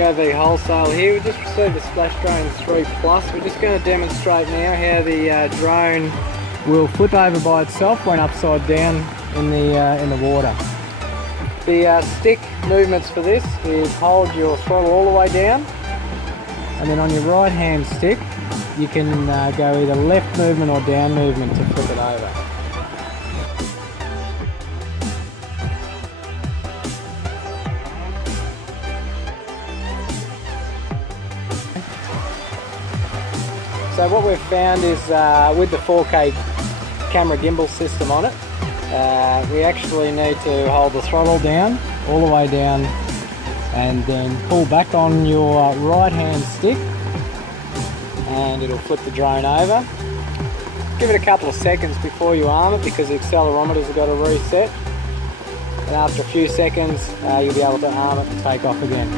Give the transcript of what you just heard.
UAVwholesale here. We just received the Splashdrone 3 Plus. We're just going to demonstrate now how the drone will flip over by itself when upside down in the water. The stick movements for this is hold your throttle all the way down, and then on your right hand stick you can go either left movement or down movement to flip it over. So what we've found is with the 4K camera gimbal system on it, we actually need to hold the throttle down, all the way down, and then pull back on your right hand stick and it'll flip the drone over. Give it a couple of seconds before you arm it because the accelerometers have got to reset, and after a few seconds you'll be able to arm it and take off again.